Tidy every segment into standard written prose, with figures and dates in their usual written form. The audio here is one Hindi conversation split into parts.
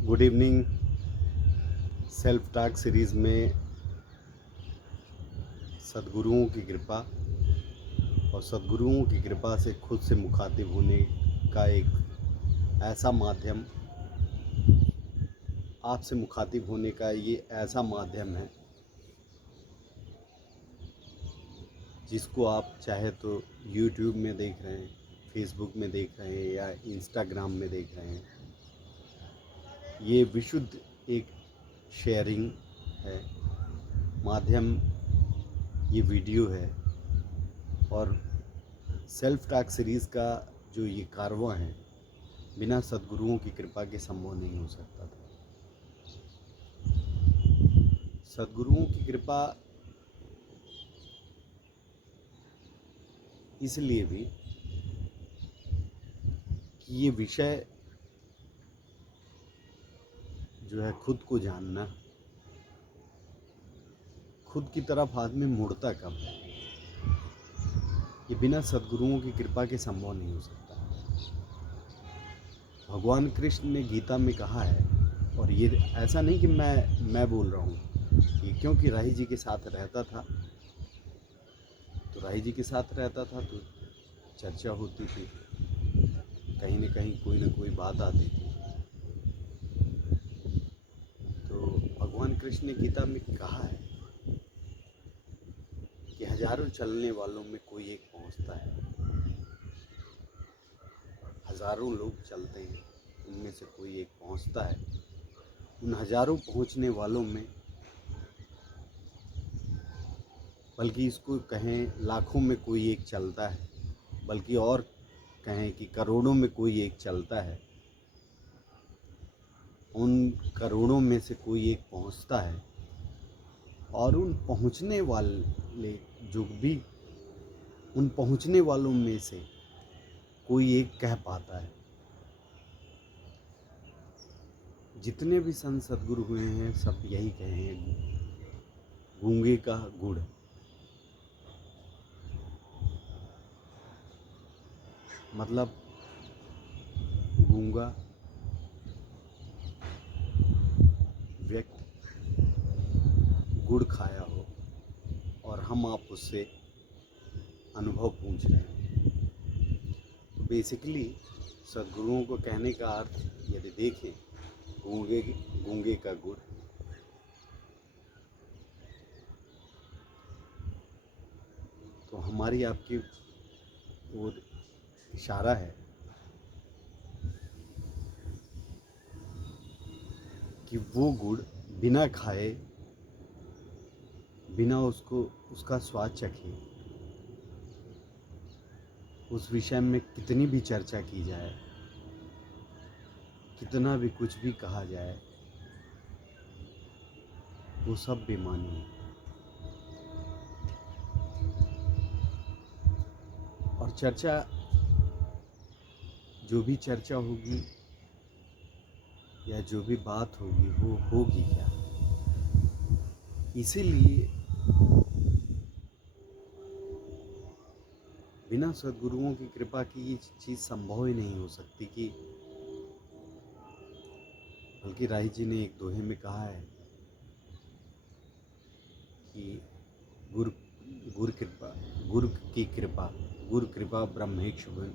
Good evening. Self talk series में सद्गुरुओं की कृपा और सद्गुरुओं की कृपा से खुद से मुखातिब होने का एक ऐसा माध्यम, आपसे मुखातिब होने का ये ऐसा माध्यम है जिसको आप चाहे तो यूट्यूब में देख रहे हैं, फेसबुक में देख रहे हैं या इंस्टाग्राम में देख रहे हैं। ये विशुद्ध एक शेयरिंग है, माध्यम ये वीडियो है। और सेल्फ टॉक सीरीज़ का जो ये कारवां है, बिना सद्गुरुओं की कृपा के संभव नहीं हो सकता था। सद्गुरुओं की कृपा इसलिए भी कि ये विषय जो है खुद को जानना, खुद की तरफ आदमी मुड़ता कब है, ये बिना सद्गुरुओं की कृपा के संभव नहीं हो सकता। भगवान कृष्ण ने गीता में कहा है, और ये ऐसा नहीं कि मैं बोल रहा हूँ, ये क्योंकि राही जी के साथ रहता था, तो राही जी के साथ रहता था तो चर्चा होती थी, कहीं न कहीं कोई न कोई बात आती थी। तो भगवान कृष्ण ने गीता में कहा है कि हजारों चलने वालों में कोई एक पहुंचता है। हजारों लोग चलते हैं, उनमें से कोई एक पहुंचता है। उन हजारों पहुंचने वालों में, बल्कि इसको कहें लाखों में कोई एक चलता है, बल्कि और कहें कि करोड़ों में कोई एक चलता है। उन करोड़ों में से कोई एक पहुंचता है, और उन पहुंचने वाले जो भी, उन पहुंचने वालों में से कोई एक कह पाता है। जितने भी संत सद्गुरु हुए हैं सब यही कहे हैं, गूंगे का गुड़। मतलब गूंगा व्यक्ति गुड़ खाया हो और हम आप उससे अनुभव पूछ रहे हैं। तो बेसिकली सद्गुरुओं को कहने का अर्थ यदि देखें, गूंगे गूंगे का गुड़। तो हमारी आपकी ओर इशारा है कि वो गुड़ बिना खाए, बिना उसका स्वाद चखे, उस विषय में कितनी भी चर्चा की जाए, कितना भी कुछ भी कहा जाए, वो सब बेमानी है। और चर्चा, जो भी चर्चा होगी या जो भी बात होगी वो होगी क्या? इसीलिए बिना सद्गुरुओं की कृपा की ये चीज़ संभव ही नहीं हो सकती। कि बल्कि राही जी ने एक दोहे में कहा है कि गुरु गुरु कृपा, गुरु की कृपा, गुरु कृपा ब्रह्मेक्ष बन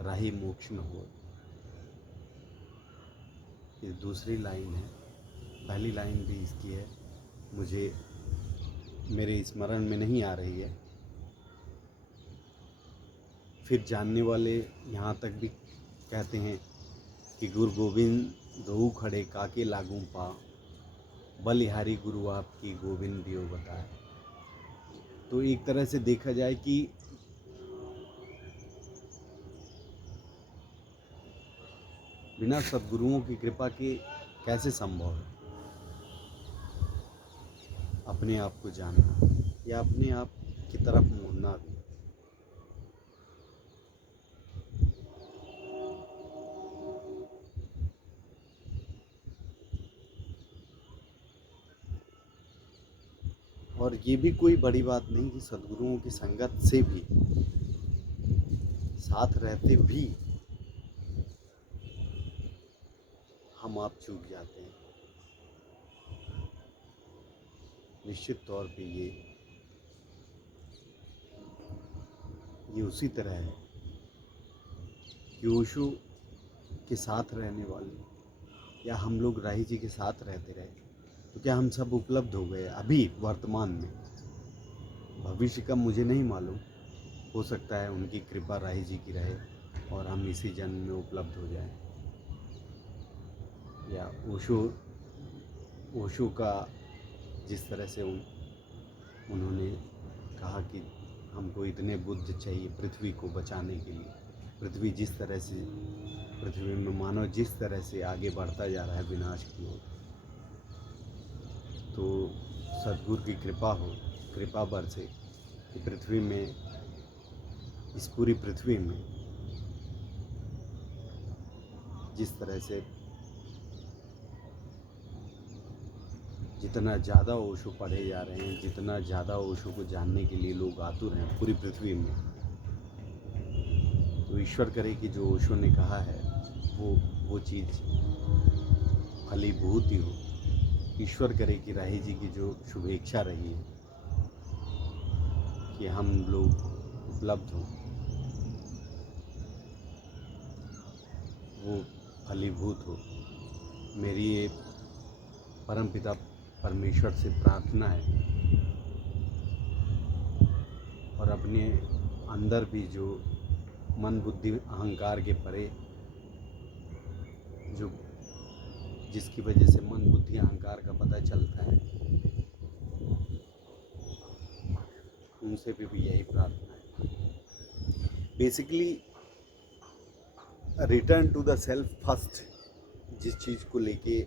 राही मोक्ष न हो। ये दूसरी लाइन है, पहली लाइन भी इसकी है, मुझे मेरे स्मरण में नहीं आ रही है। फिर जानने वाले यहाँ तक भी कहते हैं कि गुरु गोविंद दो खड़े काके लागू पा, बलिहारी गुरु आपकी गोविंद दियो बताए। तो एक तरह से देखा जाए कि बिना सद्गुरुओं की कृपा के कैसे संभव है अपने आप को जानना या अपने आप की तरफ मुड़ना भी। और ये भी कोई बड़ी बात नहीं कि सद्गुरुओं की संगत से भी, साथ रहते भी हम आप चूक जाते हैं। निश्चित तौर पे ये उसी तरह है कि ओशो के साथ रहने वाले या हम लोग राही जी के साथ रहते रहे तो क्या हम सब उपलब्ध हो गए अभी वर्तमान में? भविष्य का मुझे नहीं मालूम, हो सकता है उनकी कृपा राही जी की रहे और हम इसी जन्म में उपलब्ध हो जाएं, या ओशो का जिस तरह से उन्होंने कहा कि हमको इतने बुद्ध चाहिए पृथ्वी को बचाने के लिए, पृथ्वी में मानव जिस तरह से आगे बढ़ता जा रहा है विनाश की ओर, तो सद्गुरु की कृपा बरसे कि पृथ्वी में, इस पूरी पृथ्वी में जिस तरह से जितना ज़्यादा ओशो पढ़े जा रहे हैं, जितना ज़्यादा ओशो को जानने के लिए लोग आतुर हैं पूरी पृथ्वी में, तो ईश्वर करे कि जो ओशो ने कहा है वो चीज़ फलीभूत ही हो। ईश्वर करे कि राही जी की जो शुभेच्छा रही है कि हम लोग उपलब्ध हों, वो फलीभूत हो। मेरी ये परमपिता परमेश्वर से प्रार्थना है और अपने अंदर भी जो मन बुद्धि अहंकार के परे जो जिसकी वजह से मन बुद्धि अहंकार का पता चलता है, उनसे भी यही प्रार्थना है। Basically return to the self first, जिस चीज़ को लेके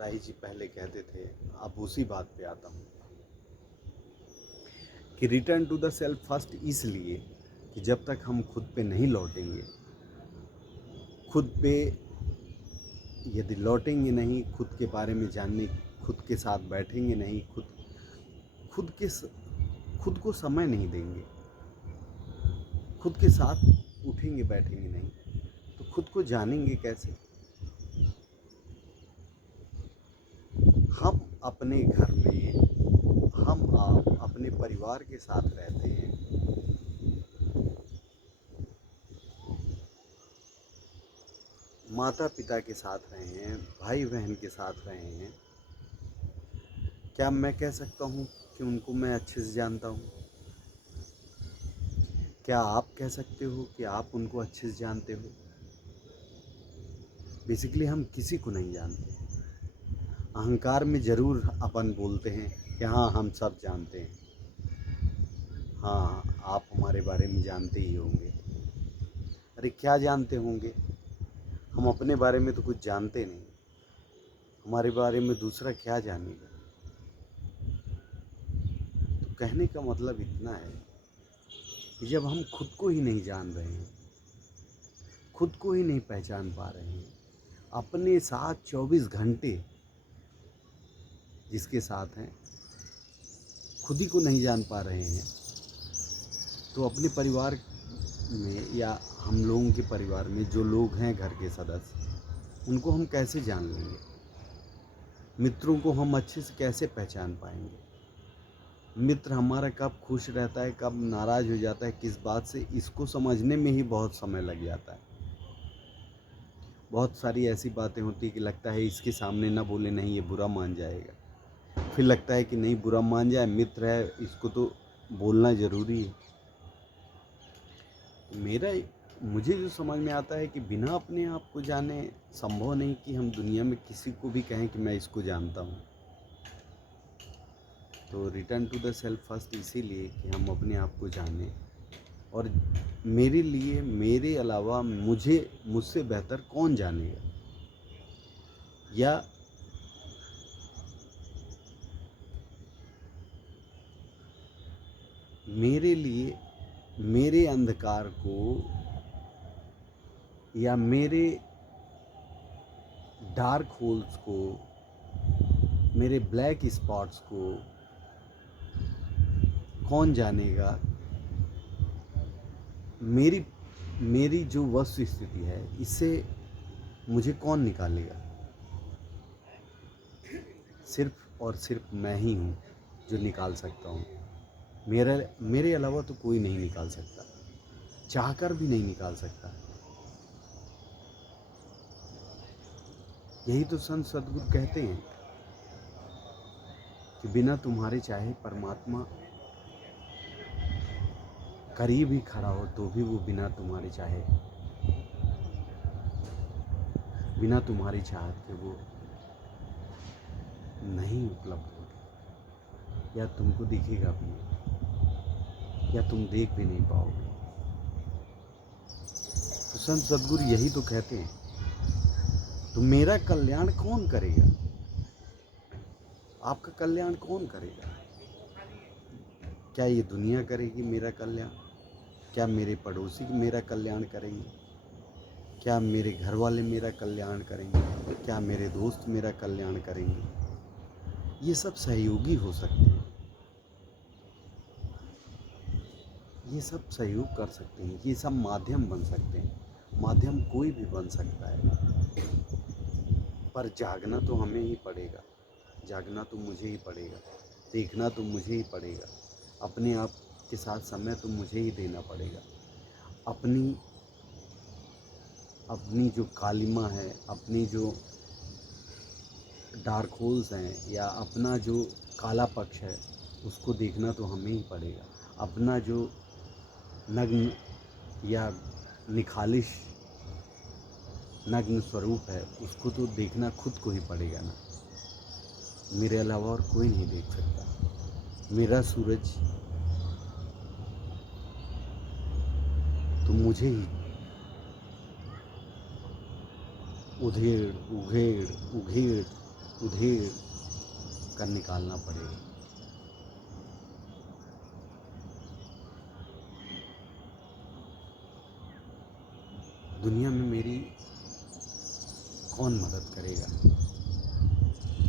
राही जी पहले कहते थे, अब उसी बात पे आता हूँ कि return to the self first इसलिए कि जब तक हम खुद पे नहीं लौटेंगे, खुद पे यदि लौटेंगे नहीं, खुद के बारे में जानने, खुद के साथ बैठेंगे नहीं, खुद को समय नहीं देंगे, खुद के साथ उठेंगे बैठेंगे नहीं, तो खुद को जानेंगे कैसे? हम अपने घर में, हम आप अपने परिवार के साथ रहते हैं, माता पिता के साथ रहे हैं, भाई बहन के साथ रहे हैं, क्या मैं कह सकता हूँ कि उनको मैं अच्छे से जानता हूँ? क्या आप कह सकते हो कि आप उनको अच्छे से जानते हो? बेसिकली हम किसी को नहीं जानते। अहंकार में ज़रूर अपन बोलते हैं कि हाँ हम सब जानते हैं, हाँ आप हमारे बारे में जानते ही होंगे। अरे क्या जानते होंगे? हम अपने बारे में तो कुछ जानते नहीं, हमारे बारे में दूसरा क्या जानेगा? तो कहने का मतलब इतना है कि जब हम खुद को ही नहीं जान रहे हैं, खुद को ही नहीं पहचान पा रहे हैं, अपने साथ 24 घंटे जिसके साथ हैं खुद ही को नहीं जान पा रहे हैं, तो अपने परिवार में या हम लोगों के परिवार में जो लोग हैं घर के सदस्य, उनको हम कैसे जान लेंगे? मित्रों को हम अच्छे से कैसे पहचान पाएंगे? मित्र हमारा कब खुश रहता है, कब नाराज़ हो जाता है, किस बात से, इसको समझने में ही बहुत समय लग जाता है। बहुत सारी ऐसी बातें होती है कि लगता है इसके सामने ना बोले, नहीं ये बुरा मान जाएगा, फिर लगता है कि नहीं बुरा मान जाए, मित्र है इसको तो बोलना ज़रूरी है। मुझे जो समझ में आता है कि बिना अपने आप को जाने संभव नहीं कि हम दुनिया में किसी को भी कहें कि मैं इसको जानता हूँ। तो return to the self first इसीलिए कि हम अपने आप को जानें, और मेरे लिए, मेरे अलावा मुझसे बेहतर कौन जानेगा? या मेरे लिए, मेरे अंधकार को या मेरे डार्क होल्स को, मेरे ब्लैक स्पॉट्स को कौन जानेगा? मेरी जो वस्तु स्थिति है, इससे मुझे कौन निकालेगा? सिर्फ और सिर्फ मैं ही हूँ जो निकाल सकता हूँ। मेरे अलावा तो कोई नहीं निकाल सकता, चाहकर भी नहीं निकाल सकता। यही तो संत सद्गुरु कहते हैं कि बिना तुम्हारे चाहे परमात्मा करीब ही खड़ा हो तो भी वो बिना तुम्हारे चाहे, बिना तुम्हारी चाहत के वो नहीं उपलब्ध होगा, या तुमको दिखेगा भी नहीं, या तुम देख भी नहीं पाओगे। तो संत सद्गुरु यही तो कहते हैं, तो मेरा कल्याण कौन करेगा? आपका कल्याण कौन करेगा? क्या ये दुनिया करेगी मेरा कल्याण? क्या मेरे पड़ोसी मेरा कल्याण करेंगे? क्या मेरे घर वाले मेरा कल्याण करेंगे? क्या मेरे दोस्त मेरा कल्याण करेंगे? ये सब सहयोगी हो सकते हैं, ये सब सहयोग कर सकते हैं, ये सब माध्यम बन सकते हैं। माध्यम कोई भी बन सकता है, पर जागना तो हमें ही पड़ेगा, जागना तो मुझे ही पड़ेगा, देखना तो मुझे ही पड़ेगा, अपने आप के साथ समय तो मुझे ही देना पड़ेगा। अपनी जो कालिमा है, अपनी जो डार्क होल्स हैं, या अपना जो काला पक्ष है, उसको देखना तो हमें ही पड़ेगा। अपना जो नग्न या निखालिश नग्न स्वरूप है, उसको तो देखना खुद को ही पड़ेगा ना। मेरे अलावा और कोई नहीं देख सकता। मेरा सूरज तो मुझे ही उधेड़ उघेड़ उघेड़ उधेड़ कर निकालना पड़ेगा। दुनिया में मेरी कौन मदद करेगा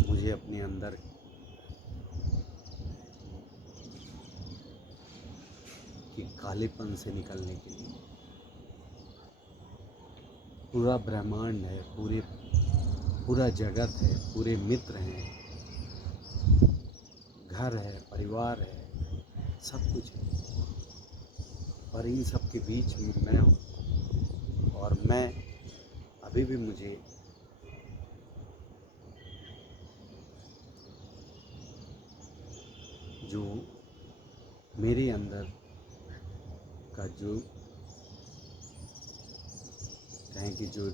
मुझे अपने अंदर कि कालेपन से निकलने के लिए? पूरा ब्रह्मांड है, पूरा जगत है, पूरे मित्र हैं, घर है, परिवार है, सब कुछ है, और इन सब के बीच में मैं हूँ। और मैं अभी भी मुझे जो मेरे अंदर का जो कहें कि जो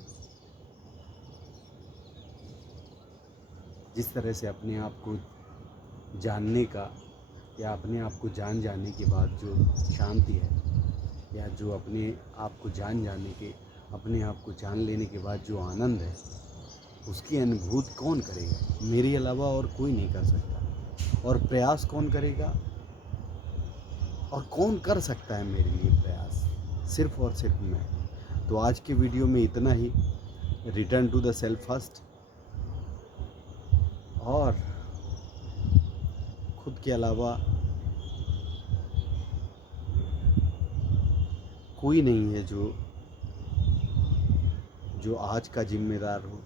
जिस तरह से अपने आप को जानने का, या अपने आप को जान जाने के बाद जो शांति है, या जो अपने आप को जान जाने के, अपने आप को जान लेने के बाद जो आनंद है, उसकी अनुभूति कौन करेगा? मेरे अलावा और कोई नहीं कर सकता। और प्रयास कौन करेगा? और कौन कर सकता है मेरे लिए प्रयास? सिर्फ और सिर्फ मैं। तो आज के वीडियो में इतना ही। Return to the self first, और खुद के अलावा कोई नहीं है जो आज का जिम्मेदार हो,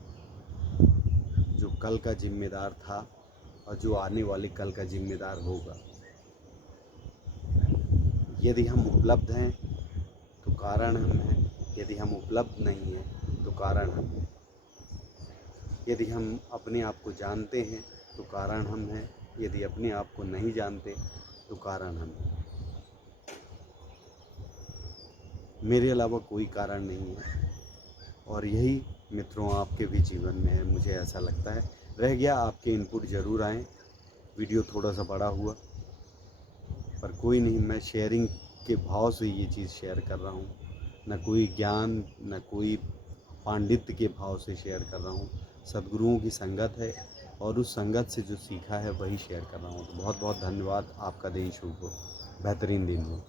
जो कल का जिम्मेदार था, और जो आने वाले कल का जिम्मेदार होगा। यदि हम उपलब्ध हैं तो कारण हम हैं, यदि हम उपलब्ध नहीं हैं तो कारण हम हैं। यदि हम अपने आप को जानते हैं तो कारण हम हैं, यदि अपने आप को नहीं जानते तो कारण हम हैं। मेरे अलावा कोई कारण नहीं है, और यही मित्रों आपके भी जीवन में है, मुझे ऐसा लगता है। रह गया, आपके इनपुट ज़रूर आएँ। वीडियो थोड़ा सा बड़ा हुआ, पर कोई नहीं, मैं शेयरिंग के भाव से ये चीज़ शेयर कर रहा हूँ, न कोई ज्ञान, न कोई पांडित्य के भाव से शेयर कर रहा हूँ। सद्गुरुओं की संगत है, और उस संगत से जो सीखा है वही शेयर कर रहा हूँ। तो बहुत बहुत धन्यवाद। आपका दिन शुभ हो, बेहतरीन दिन हो।